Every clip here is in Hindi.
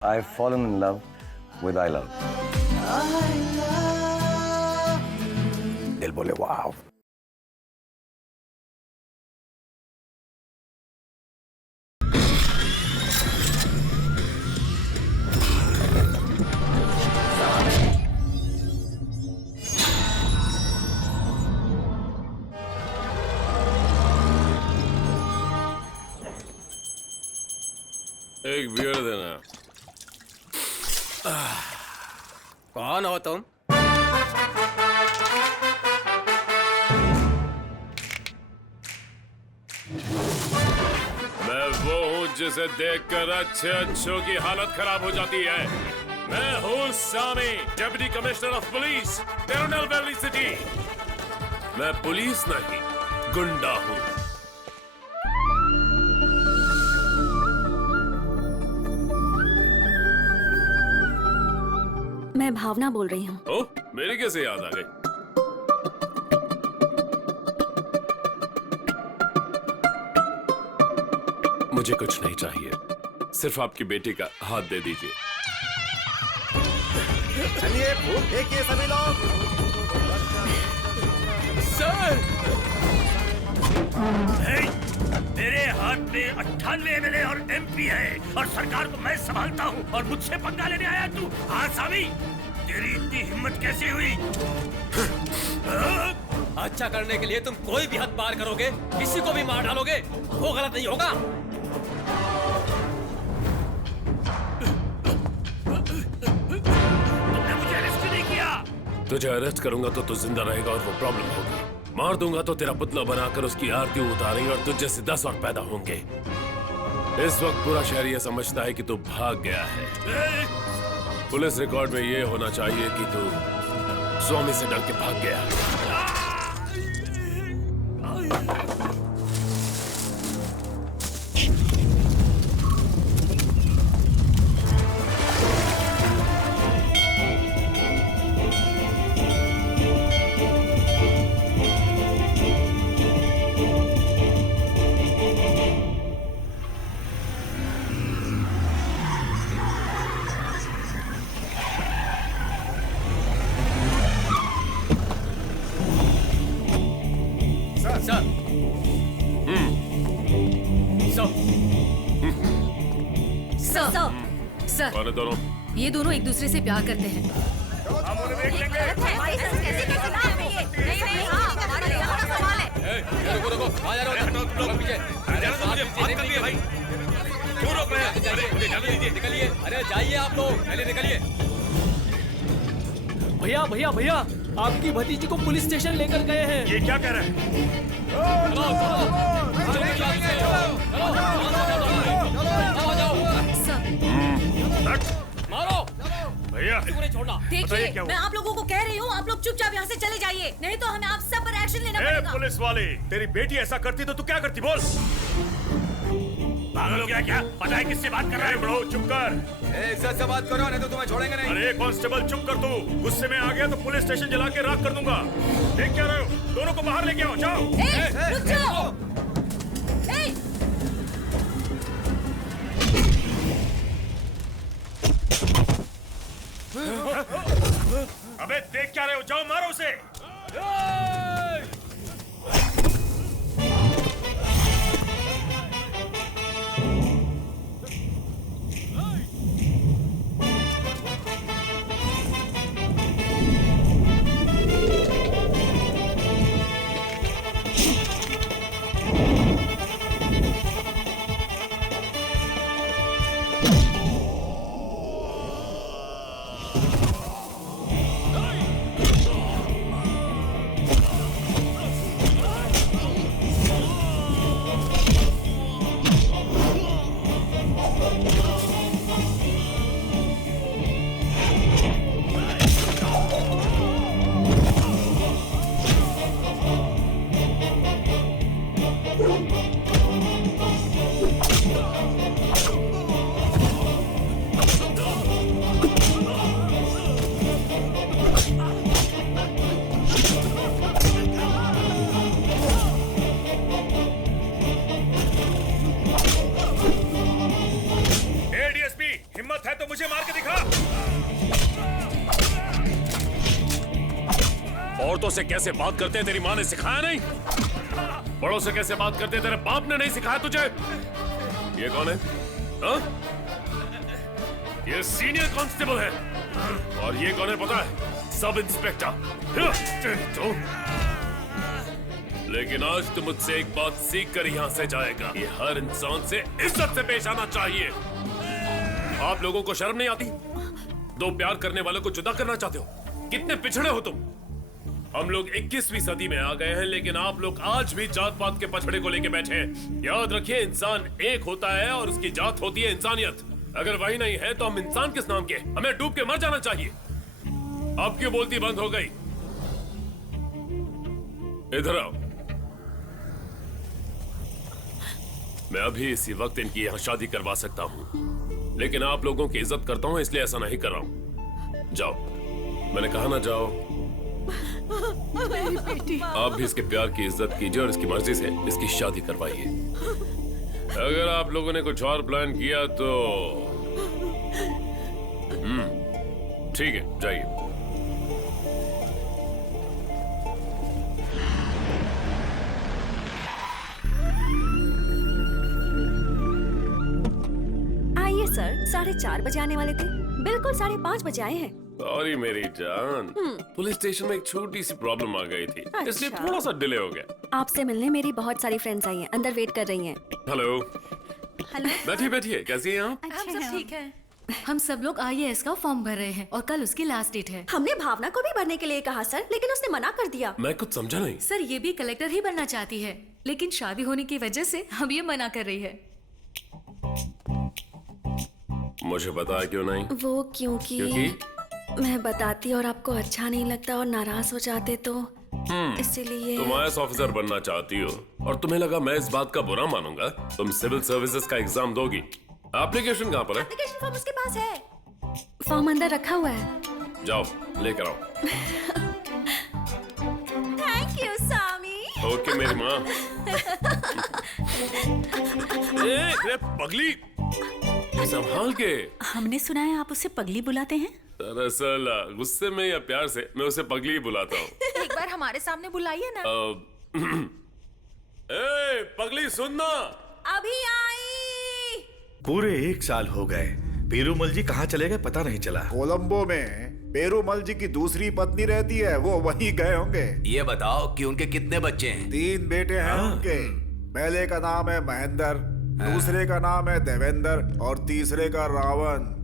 I've fallen in love with I love. दिल बोले वाव. एक बियर देना. कौन हो तुम? मैं वो हूँ जिसे देखकर अच्छे अच्छों की हालत खराब हो जाती है. मैं हूँ Saamy, deputy commissioner of police, Tirunelveli city. मैं पुलिस नहीं, गुंडा हूँ. मैं भावना बोल रही हूँ. ओ, मेरी कैसे याद आ गई? मुझे कुछ नहीं चाहिए, सिर्फ आपकी बेटी का हाथ दे दीजिए. चलिए फूल फेंकिए सभी लोग. सर! मेरे हाथ में 98 MLA और MP है और सरकार को मैं संभालता हूँ और मुझसे पंगा लेने आया तू. हाँ सामी, तेरी इतनी हिम्मत कैसे हुई? अच्छा करने के लिए तुम कोई भी हद पार करोगे, किसी को भी मार डालोगे, वो गलत नहीं होगा. तुमने मुझे अरेस्ट नहीं किया. तुझे अरेस्ट करूंगा तो तू जिंदा रहेगा और वो प्रॉब्लम होगी. मार दूंगा तो तेरा पुतला बनाकर उसकी आरती उतारेंगे और तुझे से 10 और पैदा होंगे. इस वक्त पूरा शहर ये समझता है कि तू भाग गया है. पुलिस रिकॉर्ड में ये होना चाहिए कि तू स्वामी से डर के भाग गया. सर! सर, कौन है दोनों? ये दोनों एक दूसरे से प्यार करते हैं. हम उन्हें देख लेंगे. रुको, आ जा रहा हूँ. पीछे. भाई क्यों रोक रहे हैं? मुझे जाने दीजिए. निकलिए. अरे जाइए आप लोग, पहले निकलिए. भैया भैया भैया, आपकी भतीजी को पुलिस स्टेशन लेकर गए हैं. ये क्या कह रहे हैं? मारो भैया छोड़ना. देखिए, मैं आप लोगों को कह रही हूँ, आप लोग चुपचाप यहाँ से चले जाइए, नहीं तो हमें आप सब पर एक्शन लेना पड़ेगा. पुलिस वाले, तेरी बेटी ऐसा करती तो तू क्या करती? बोल. पागल हो गया क्या? पता है किससे बात कर रहा है? ब्रो चुप कर. इज्जत से बात करो नहीं तो तुम्हें छोड़ेंगे नहीं. अरे कांस्टेबल चुप कर. तू गुस्से में आ गया तो पुलिस स्टेशन जला के राख कर दूंगा. देख क्या रहे हो? दोनों को बाहर लेके आओ. जाओ. रुक जाओ. अबे देख क्या रहे हो? जाओ मारो उसे. मुझे मार के दिखा। औरतों से कैसे बात करते हैं तेरी माँ ने सिखाया नहीं? बड़ों से कैसे बात करते हैं तेरे बाप ने नहीं सिखाया तुझे? ये कौन है? हा? ये सीनियर कांस्टेबल है। और ये कौन है पता है? Sub inspector. तो लेकिन आज तू मुझसे एक बात सीख कर यहाँ से जाएगा कि हर इंसान से इज्जत से पेश आना चाहिए। आप लोगों को शर्म नहीं आती? दो प्यार करने वालों को जुदा करना चाहते हो? कितने पिछड़े हो तुम। हम लोग 21वीं सदी में आ गए हैं, लेकिन आप लोग आज भी जात पात के पछड़े को लेके बैठे हैं। याद रखिए, इंसान एक होता है और उसकी जात होती है इंसानियत। अगर वही नहीं है तो हम इंसान किस नाम के? हमें डूब के मर जाना चाहिए। अब क्यों बोलती बंद हो गई? इधर आओ। मैं अभी इसी वक्त इनकी यहाँ शादी करवा सकता हूँ, लेकिन आप लोगों की इज्जत करता हूँ इसलिए ऐसा नहीं कर रहा हूँ। जाओ, मैंने कहा ना जाओ। आप भी इसके प्यार की इज्जत कीजिए और इसकी मर्जी से इसकी शादी करवाइए। अगर आप लोगों ने कुछ और प्लान किया तो ठीक है, जाइए। आइए सर, 4:30 बजे आने वाले थे, बिल्कुल 5:30 बजे आए हैं। सॉरी मेरी जान, पुलिस स्टेशन में एक छोटी सी प्रॉब्लम आ गई थी, इसलिए थोड़ा सा डिले हो गया। आपसे मिलने मेरी बहुत सारी फ्रेंड्स आई हैं, अंदर वेट कर रही हैं। हेलो। हेलो। बैठिए बैठिए, कैसी हैं आप? हम सब ठीक है। हम सब लोग IAS का फॉर्म भर रहे हैं और कल उसकी लास्ट डेट है। हमने भावना को भी भरने के लिए कहा सर, लेकिन उसने मना कर दिया। मैं कुछ समझा नहीं। सर, ये भी कलेक्टर ही बनना चाहती है, लेकिन शादी होने की वजह से हम ये मना कर रही है। मुझे पता है क्यों नहीं? वो क्योंकि मैं बताती और आपको अच्छा नहीं लगता और नाराज हो जाते तो इसीलिए। तुम IAS ऑफिसर बनना चाहती हो और तुम्हें लगा मैं इस बात का बुरा मानूंगा? तुम सिविल सर्विसेज का एग्जाम दोगी। एप्लीकेशन कहाँ पर है? एप्लीकेशन फॉर्म उसके पास है। फॉर्म अंदर रखा हुआ है। जाओ लेकर आओ। Thank you Sami. ओके मेरी माँ। ए पगली, संभाल के। हमने सुना है आप उसे पगली बुलाते हैं। दरअसल गुस्से में या प्यार से मैं उसे पगली ही बुलाता हूँ। एक बार हमारे सामने बुलाइए ना। ए पगली सुनना। अभी आई। पूरे 1 साल हो गए, पेरूमल जी कहाँ चले गए पता नहीं चला। कोलंबो में पेरूमल जी की दूसरी पत्नी रहती है, वो वहीं गए होंगे। ये बताओ कि उनके कितने बच्चे हैं? 3 बेटे हैं उनके। पहले का नाम है महेंद्र, दूसरे का नाम है देवेंद्र और तीसरे का रावण।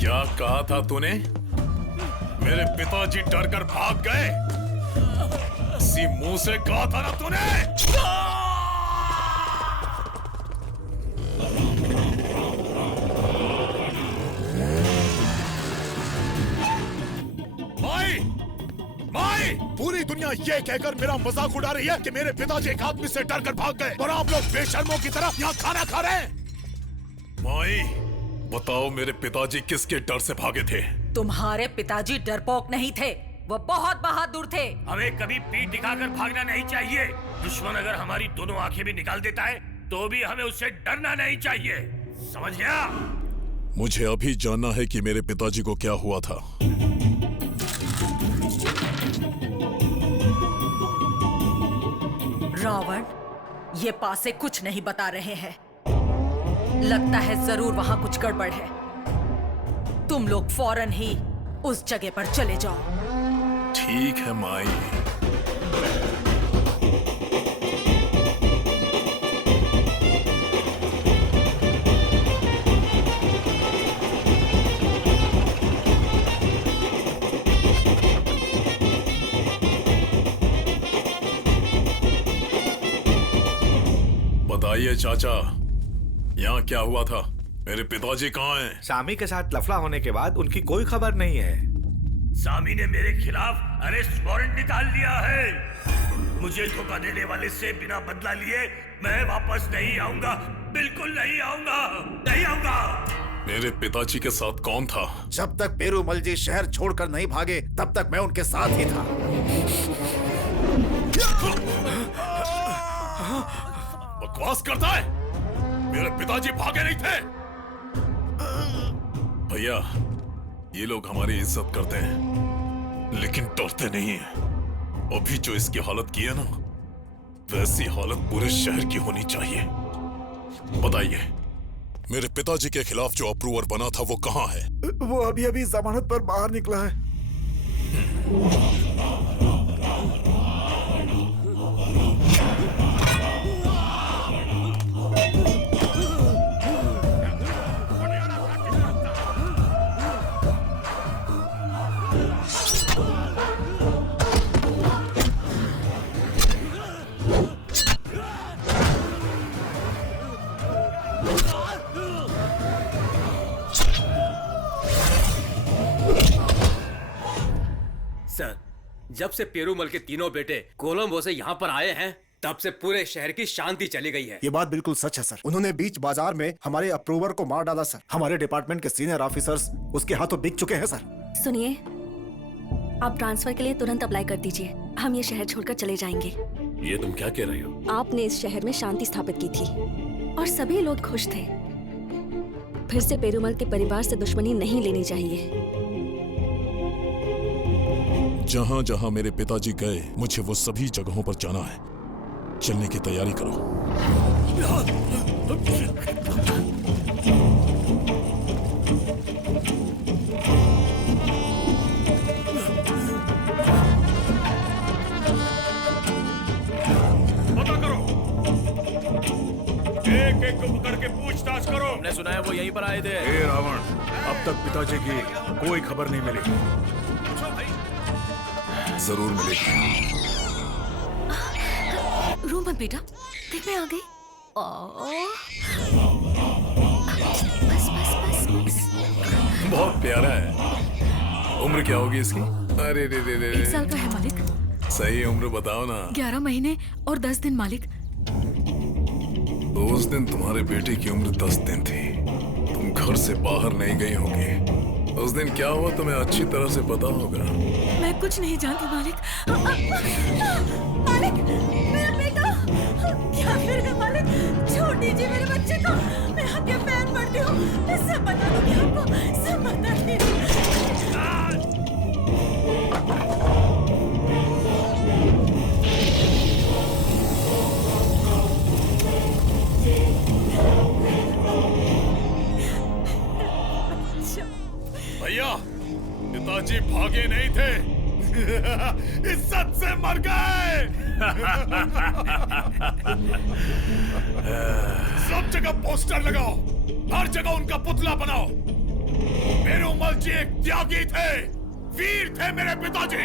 क्या कहा था तूने? मेरे पिताजी डर कर भाग गए। इसी मुंह से कहा था ना तूने? माई, पूरी दुनिया ये कहकर मेरा मजाक उड़ा रही है कि मेरे पिताजी एक आदमी से डर कर भाग गए और आप लोग बेशर्मों की तरह यहाँ खाना खा रहे हैं। माई, बताओ मेरे पिताजी किसके डर से भागे थे? तुम्हारे पिताजी डरपोक नहीं थे, वो बहुत बहादुर थे। हमें कभी पीठ दिखाकर भागना नहीं चाहिए। दुश्मन अगर हमारी दोनों आंखें भी निकाल देता है तो भी हमें उससे डरना नहीं चाहिए, समझ गया? मुझे अभी जानना है कि मेरे पिताजी को क्या हुआ था। रावण, ये पासे कुछ नहीं बता रहे हैं। लगता है जरूर वहां कुछ गड़बड़ है। तुम लोग फौरन ही उस जगह पर चले जाओ। ठीक है माई। बताइए चाचा, यहाँ क्या हुआ था? मेरे पिताजी कहाँ हैं? सामी के साथ लफड़ा होने के बाद उनकी कोई खबर नहीं है। सामी ने मेरे खिलाफ अरेस्ट वारंट निकाल लिया है। मुझे धोखा देने वाले से बिना बदला लिए मैं वापस नहीं आऊंगा, बिल्कुल नहीं आऊंगा, नहीं आऊंगा। मेरे पिताजी के साथ कौन था? जब तक पेरूमल जी शहर छोड़कर नहीं भागे तब तक मैं उनके साथ ही था। बकवास करता है। मेरे पिताजी भागे नहीं थे। भैया, ये लोग हमारी इज्जत करते हैं लेकिन डरते नहीं हैं। अभी जो इसकी हालत की है ना, वैसी हालत पूरे शहर की होनी चाहिए। बताइए, मेरे पिताजी के खिलाफ जो अप्रूवर बना था वो कहाँ है? वो अभी अभी जमानत पर बाहर निकला है। सर, जब से पेरूमल के तीनों बेटे कोलंबो से यहाँ पर आए हैं, तब से पूरे शहर की शांति चली गई है। ये बात बिल्कुल सच है सर। उन्होंने बीच बाजार में हमारे अप्रूवर को मार डाला सर। हमारे डिपार्टमेंट के सीनियर ऑफिसर्स उसके हाथों बिक चुके हैं सर। सुनिए, आप ट्रांसफर के लिए तुरंत अप्लाई कर दीजिए। हम ये शहर छोड़कर चले जाएंगे। ये तुम क्या कह रही हो? आपने इस शहर में शांति स्थापित की थी और सभी लोग खुश थे। फिर से पेरूमल के परिवार से दुश्मनी नहीं लेनी चाहिए। जहां जहां मेरे पिताजी गए, मुझे वो सभी जगहों पर जाना है। चलने की तैयारी करो। पता करो, एक एक को पकड़ के पूछताछ करो। हमने सुना है वो यहीं पर आए थे। हे रावण, अब तक पिताजी की कोई खबर नहीं मिली। जरूर मिलेगी। रो मत बेटा, देख मैं आ गई। बस बस बस बस। बहुत प्यारा है। उम्र क्या होगी इसकी? अरे रे रे रे। 1 साल का है मालिक। सही उम्र बताओ ना। 11 महीने और 10 दिन मालिक। उस दिन तुम्हारे बेटे की उम्र 10 दिन थी। तुम घर से बाहर नहीं गई होगी। उस दिन क्या हुआ तुम्हें अच्छी तरह से पता होगा। मैं कुछ नहीं जानती मालिक। मालिक, मेरा बेटा क्या कर रहे मालिक? छोड़ दीजिए मेरे बच्चे को। मैं आपके पैर पड़ती हूँ। मैं सब बता दूंगी आपको, सब बता दूंगी। भैया, पिताजी भागे नहीं थे। इज्जत से मर गए। सब जगह पोस्टर लगाओ, हर जगह उनका पुतला बनाओ। पेरूमल जी एक त्यागी थे, वीर थे मेरे पिताजी।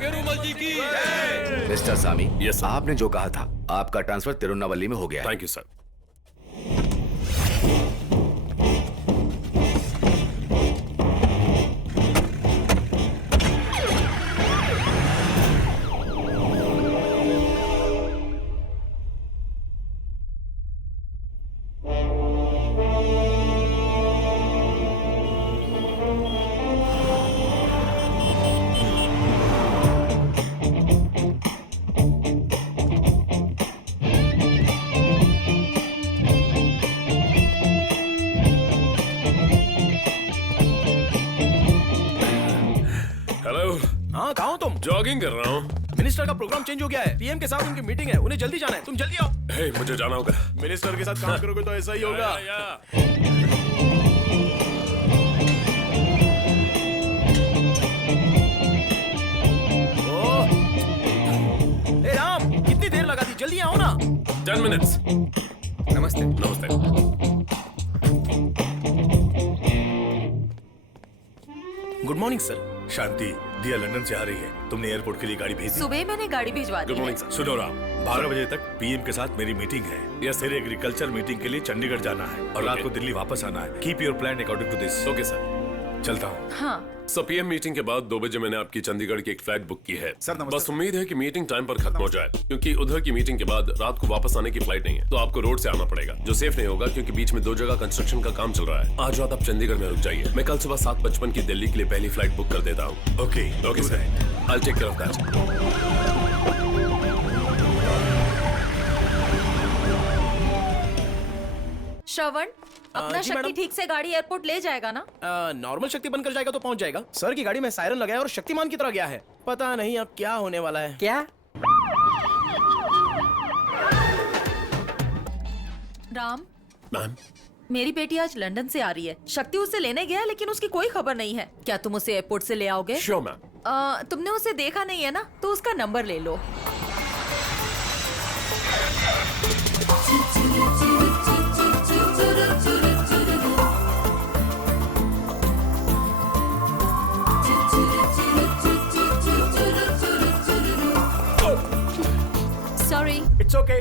पेरूमल जी की। मिस्टर सामी, यस आपने जो कहा था, आपका ट्रांसफर तिरुन्नावली में हो गया है। Thank you sir. हाँ, कहाँ हो तुम? जॉगिंग कर रहा हूँ। मिनिस्टर का प्रोग्राम चेंज हो गया है। पीएम के साथ उनकी मीटिंग है, उन्हें जल्दी जाना है। तुम जल्दी आओ। हे, मुझे जाना होगा। मिनिस्टर के साथ काम करोगे तो ऐसा ही होगा। ए राम, कितनी देर लगा दी? जल्दी आओ ना। 10 मिनट्स। नमस्ते। नमस्ते। Good morning sir. शांति, दिया लंदन से आ रही है। तुमने एयरपोर्ट के लिए गाड़ी भेजी? सुबह मैंने गाड़ी भिजवा दी। Good morning sir. सुनो राम, 12 बजे तक पीएम के साथ मेरी मीटिंग है। या फिर एग्रीकल्चर मीटिंग के लिए चंडीगढ़ जाना है और रात को दिल्ली वापस आना है। Keep your plan according to this. Okay sir, चलता हूँ। हाँ सर, पीएम मीटिंग के बाद 2 बजे मैंने आपकी चंडीगढ़ की एक फ्लाइट बुक की है। सर, नमस्ते। बस उम्मीद है कि मीटिंग टाइम पर खत्म हो जाए, क्योंकि उधर की मीटिंग के बाद रात को वापस आने की फ्लाइट नहीं है, तो आपको रोड से आना पड़ेगा, जो सेफ नहीं होगा क्योंकि बीच में 2 जगह कंस्ट्रक्शन का काम चल रहा है। आज रात आप चंडीगढ़ में रुक जाइए। मैं कल सुबह 7:55 की दिल्ली के लिए पहली फ्लाइट बुक कर देता हूँ। Okay okay sir, I will take care of that. Shravan, अपना जी शक्ति मैडम। ठीक से गाड़ी एयरपोर्ट ले जाएगा ना? नॉर्मल शक्ति बनकर जाएगा तो पहुंच जाएगा। सर की गाड़ी में सायरन लगाया और शक्तिमान की तरह गया है। पता नहीं अब क्या होने वाला है। क्या? राम, मैम, मेरी बेटी आज लंदन से आ रही है। शक्ति उसे लेने गया है, लेकिन उसकी कोई खबर नहीं है। क्या तुम उसे एयरपोर्ट से ले आओगे? Sure ma'am. तुमने उसे देखा नहीं है ना, तो उसका नंबर ले लो। Sorry. It's okay.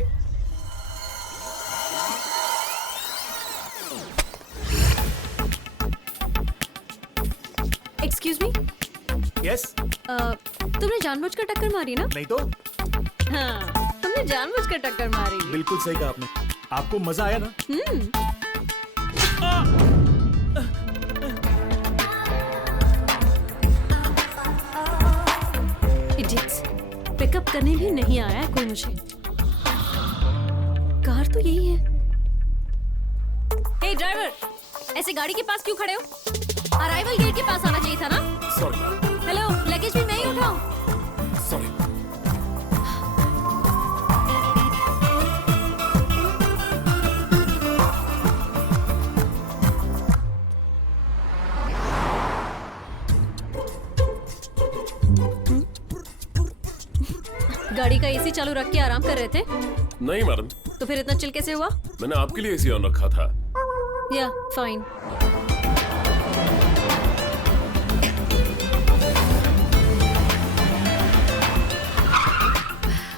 Excuse me. Yes. तुमने जानबूझकर टक्कर मारी ना? नहीं तो? हाँ, तुमने जानबूझकर टक्कर मारी। बिल्कुल सही कहा आपने। आपको मजा आया ना? इडियट्स, पिकअप करने भी नहीं आया है कोई मुझे। कार तो यही है। हे ड्राइवर, ऐसे गाड़ी के पास क्यों खड़े हो? अराइवल गेट के पास आना चाहिए था ना? Sorry ma'am. हेलो, लगेज भी मैं ही उठाऊं? सॉरी। गाड़ी का एसी चालू रख के आराम कर रहे थे? नहीं मैडम, तो फिर इतना चिल कैसे हुआ? मैंने आपके लिए एसी ऑन रखा था। या फाइन।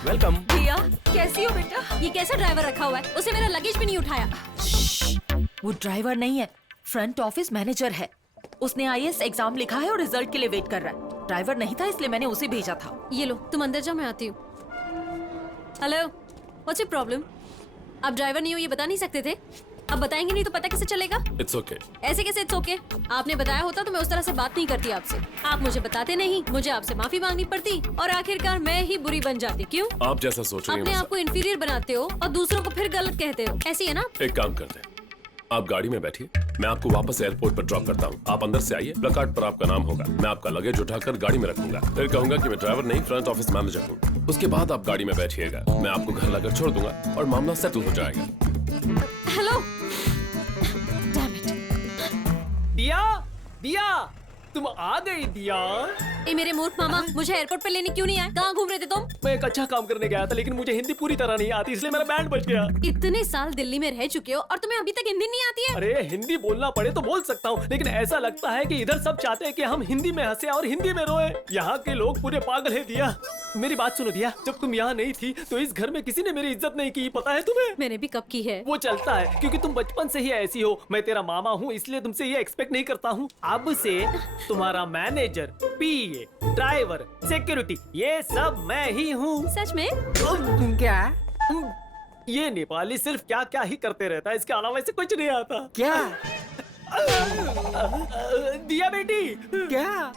वेलकम। भैया, कैसी हो बेटा? ये कैसा ड्राइवर रखा हुआ है? उसे मेरा लगेज भी नहीं उठाया। वो ड्राइवर नहीं है, फ्रंट ऑफिस मैनेजर है। उसने आईएएस एग्जाम लिखा है और रिजल्ट के लिए वेट कर रहा है। ड्राइवर नहीं था, इसलिए मैंने उसे भेजा था। ये लो, तुम अंदर जाओ, मैं आती हूँ। Hello, what's your problem? आप ड्राइवर नहीं हो ये बता नहीं सकते थे? अब बताएंगे नहीं तो पता कैसे चलेगा? It's okay. ऐसे कैसे इट्स ओके? आपने बताया होता तो मैं उस तरह से बात नहीं करती आपसे। आप मुझे बताते नहीं, मुझे आपसे माफी मांगनी पड़ती और आखिरकार मैं ही बुरी बन जाती। क्यों? आप जैसा सोच रही हैं अपने वैसा। आप को इंफीरियर बनाते हो और दूसरों को फिर गलत कहते हो। ऐसी है ना? एक काम करते हैं, आप गाड़ी में बैठिए, मैं आपको वापस एयरपोर्ट पर ड्रॉप करता हूँ। आप अंदर से आइए, प्लेकार्ड पर आपका नाम होगा। मैं आपका लगेज उठाकर गाड़ी में रखूंगा, फिर कहूंगा कि मैं ड्राइवर नहीं फ्रंट ऑफिस मैनेजर हूँ। उसके बाद आप गाड़ी में बैठिएगा, मैं आपको घर लाकर छोड़ दूंगा और मामला सेटल हो जाएगा। हेलो। दिया, दिया, तुम आ गई दिया। ए मेरे मूर्ख मामा, मुझे एयरपोर्ट पे लेने क्यों नहीं आए? कहाँ घूम रहे थे तुम? मैं एक अच्छा काम करने गया था, लेकिन मुझे हिंदी पूरी तरह नहीं आती, इसलिए मेरा बैंड बज गया। इतने साल दिल्ली में रह चुके हो और तुम्हें अभी तक हिंदी नहीं आती है? अरे हिंदी बोलना पड़े तो बोल सकता हूँ, लेकिन ऐसा लगता है कि इधर सब चाहते हैं कि हम हिंदी में हंसे और हिंदी में रोए। यहाँ के लोग पूरे पागल है दिया। मेरी बात सुनो दिया, जब तुम यहाँ नहीं थी तो इस घर में किसी ने मेरी इज्जत नहीं की, पता है तुम्हें? मैंने भी कब की है? वो चलता है क्योंकि तुम बचपन से ही ऐसी हो। मैं तेरा मामा हूँ, इसलिए तुमसे ये एक्सपेक्ट नहीं करता हूँ। अब से तुम्हारा मैनेजर, पीए, ड्राइवर, सिक्योरिटी, ये सब मैं ही हूँ। सच में? क्या? ये नेपाली सिर्फ क्या क्या ही करते रहता है, इसके अलावा इसे कुछ नहीं आता। क्या? दिया बेटी, क्या?